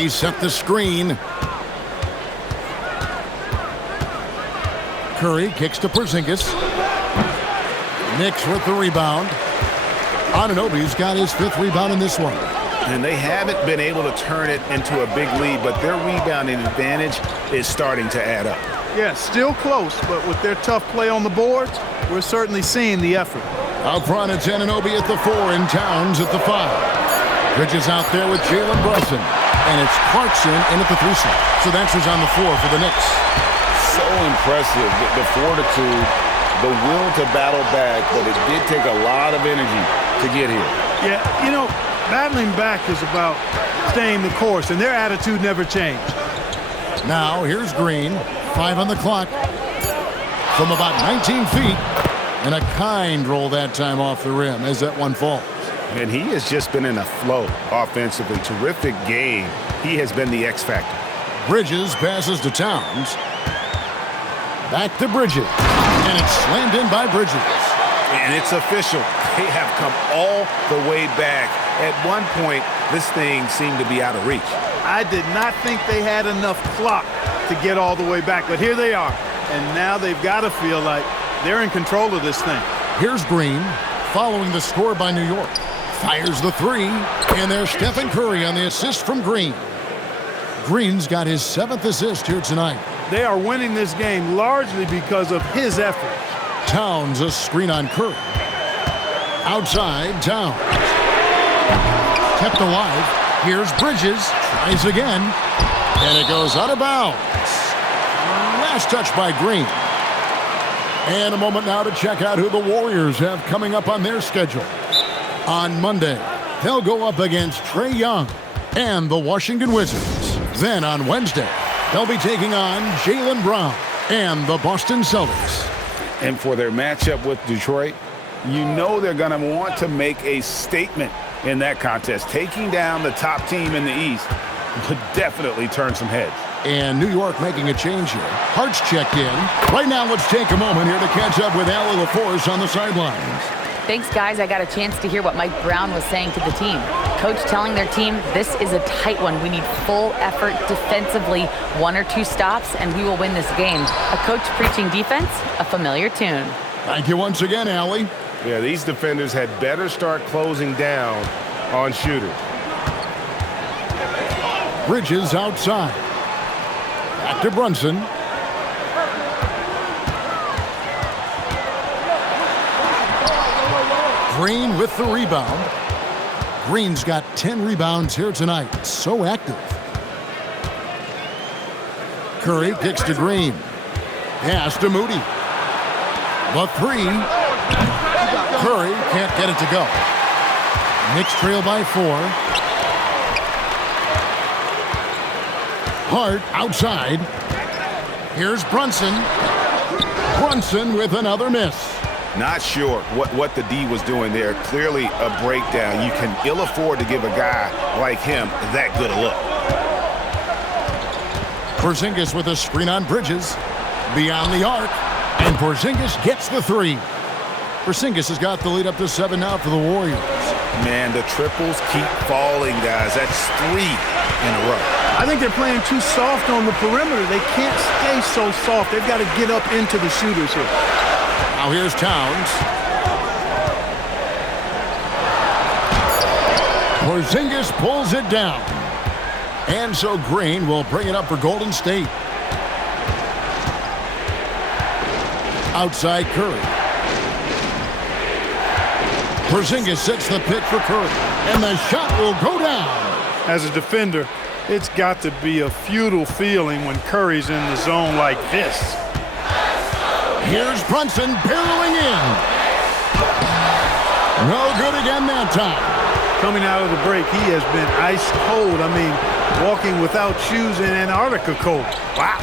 They set the screen. Curry kicks to Porzingis. Knicks with the rebound. Anunoby's got his 5th rebound in this one. And they haven't been able to turn it into a big lead, but their rebounding advantage is starting to add up. Yeah, still close, but with their tough play on the boards, we're certainly seeing the effort. Out front, it's Anunoby at the 4 and Towns at the 5. Bridges out there with Jalen Brunson. And it's Clarkson in at the 3 slot. So that's who's on the floor for the Knicks. So impressive, the fortitude, the will to battle back, but it did take a lot of energy to get here. Yeah, you know, battling back is about staying the course, and their attitude never changed. Now, here's Green. 5 on the clock. From about 19 feet. And a kind roll that time off the rim as that one falls. And he has just been in a flow offensively. Terrific game. He has been the X factor. Bridges passes to Towns. Back to Bridges. And it's slammed in by Bridges. And it's official. They have come all the way back. At one point, this thing seemed to be out of reach. I did not think they had enough clock to get all the way back, but here they are. And now they've got to feel like they're in control of this thing. Here's Green, following the score by New York. Fires the 3, and there's Stephen Curry on the assist from Green. Green's got his 7th assist here tonight. They are winning this game largely because of his effort. Towns a screen on Curry. Outside, Towns. Kept alive. Here's Bridges. Tries again. And it goes out of bounds. Last touch by Green. And a moment now to check out who the Warriors have coming up on their schedule. On Monday, they'll go up against Trae Young and the Washington Wizards. Then on Wednesday, they'll be taking on Jaylen Brown and the Boston Celtics. And for their matchup with Detroit, you know they're going to want to make a statement in that contest. Taking down the top team in the East could definitely turn some heads. And New York making a change here. Hart's checked in. Right now, let's take a moment here to catch up with Allie LaForce on the sidelines. Thanks, guys. I got a chance to hear what Mike Brown was saying to the team. Coach telling their team, this is a tight one. We need full effort defensively, 1 or 2 stops, and we will win this game. A coach preaching defense, a familiar tune. Thank you once again, Allie. Yeah, these defenders had better start closing down on shooters. Bridges outside. Back to Brunson. Green with the rebound. Green's got 10 rebounds here tonight. So active. Curry kicks to Green. Pass to Moody. The 3. Curry can't get it to go. Knicks trail by 4. Hart outside. Here's Brunson. Brunson with another miss. Not sure what the D was doing there. Clearly a breakdown. You can ill afford to give a guy like him that good a look. Porzingis with a screen on Bridges. Beyond the arc. And Porzingis gets the 3. Porzingis has got the lead up to 7 now for the Warriors. Man, the triples keep falling, guys. That's 3 in a row. I think they're playing too soft on the perimeter. They can't stay so soft. They've got to get up into the shooters here. Now here's Towns. Porzingis pulls it down. And so Green will bring it up for Golden State. Outside Curry. Porzingis sets the pick for Curry. And the shot will go down. As a defender, it's got to be a futile feeling when Curry's in the zone like this. Here's Brunson barreling in. No good again that time. Coming out of the break, he has been ice cold. I mean, walking without shoes in Antarctica cold. Wow.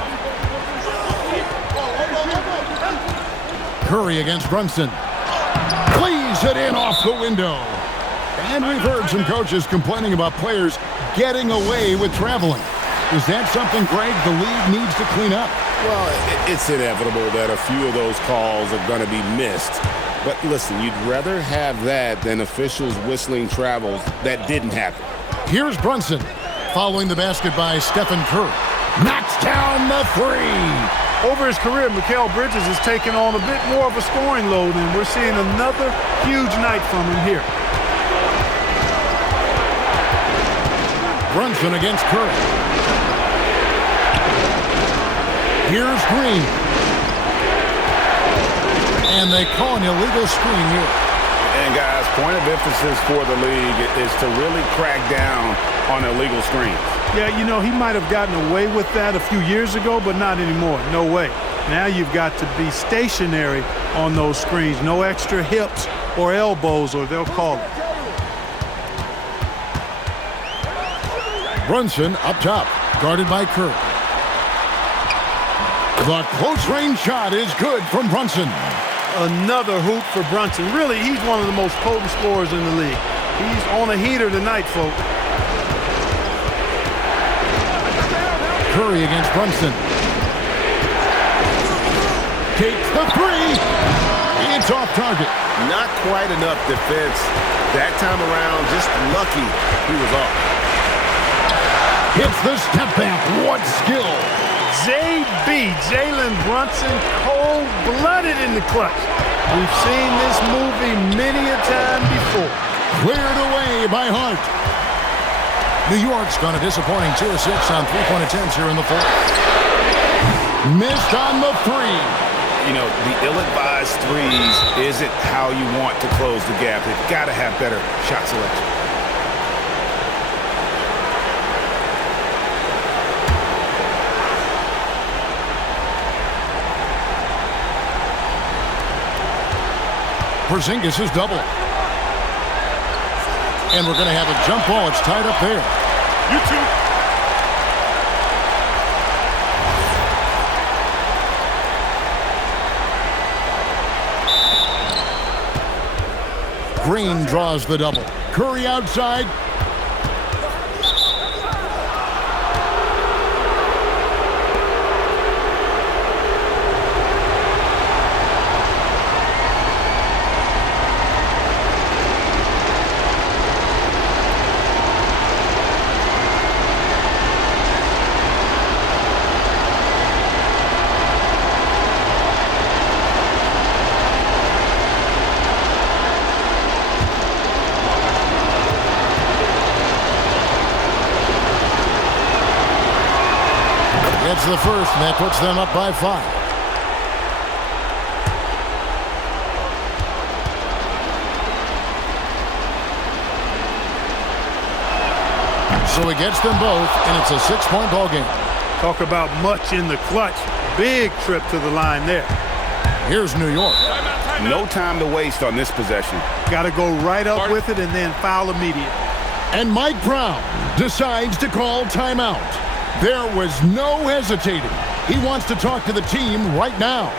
Curry against Brunson. Plays it in off the window. And we've heard some coaches complaining about players getting away with traveling. Is that something, Greg, the league needs to clean up? Well, it's inevitable that a few of those calls are going to be missed. But listen, you'd rather have that than officials whistling travels that didn't happen. Here's Brunson. Following the basket by Stephen Curry. Knocks down the three. Over his career, Mikal Bridges has taken on a bit more of a scoring load, and we're seeing another huge night from him here. Brunson against Curry. Here's Green. And they call an illegal screen here. And guys, point of emphasis for the league is to really crack down on illegal screens. Yeah, you know, he might have gotten away with that a few years ago, but not anymore. No way. Now you've got to be stationary on those screens. No extra hips or elbows, or they'll call it. Brunson up top, guarded by Curry. The close-range shot is good from Brunson. Another hoop for Brunson. Really, he's one of the most potent scorers in the league. He's on a heater tonight, folks. Curry against Brunson. Takes the three. It's off target. Not quite enough defense that time around. Just lucky he was off. Hits the step back. What skill. JB, Jalen Brunson, cold-blooded in the clutch. We've seen this movie many a time before. Cleared away by Hart. New York's gone a disappointing 2 of 6 on three-point attempts here in the fourth. Missed on the three. You know, the ill-advised threes isn't how you want to close the gap. They've got to have better shot selection. Porzingis is double. And we're going to have a jump ball. It's tied up there. Green draws the double. Curry outside. It's the first, and that puts them up by 5. So he gets them both, and it's a 6-point ball game. Talk about much in the clutch. Big trip to the line there. Here's New York. No time to waste on this possession. Got to go right up with it and then foul immediate. And Mike Brown decides to call timeout. There was no hesitating. He wants to talk to the team right now.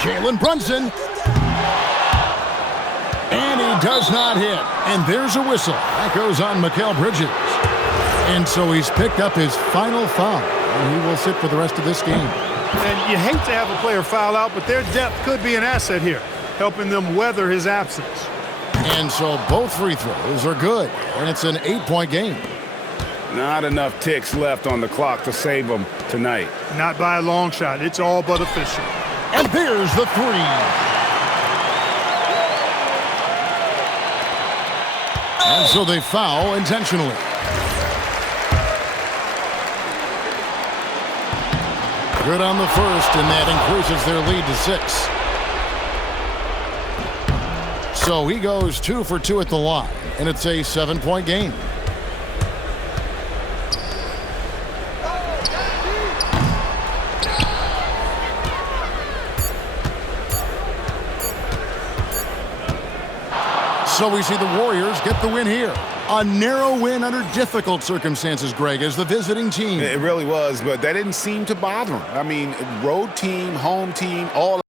Jalen Brunson. And he does not hit. And there's a whistle. That goes on Mikal Bridges. And so he's picked up his final foul. And he will sit for the rest of this game. And you hate to have a player foul out, but their depth could be an asset here, helping them weather his absence. And so both free throws are good. And it's an 8-point game. Not enough ticks left on the clock to save them tonight. Not by a long shot. It's all but official. And there's the three. And so they foul intentionally. Good on the first, and that increases their lead to 6. So he goes 2 for 2 at the line, and it's a 7-point game. So we see the Warriors get the win here. A narrow win under difficult circumstances, Greg, as the visiting team. It really was, but that didn't seem to bother them. I mean, road team, home team, all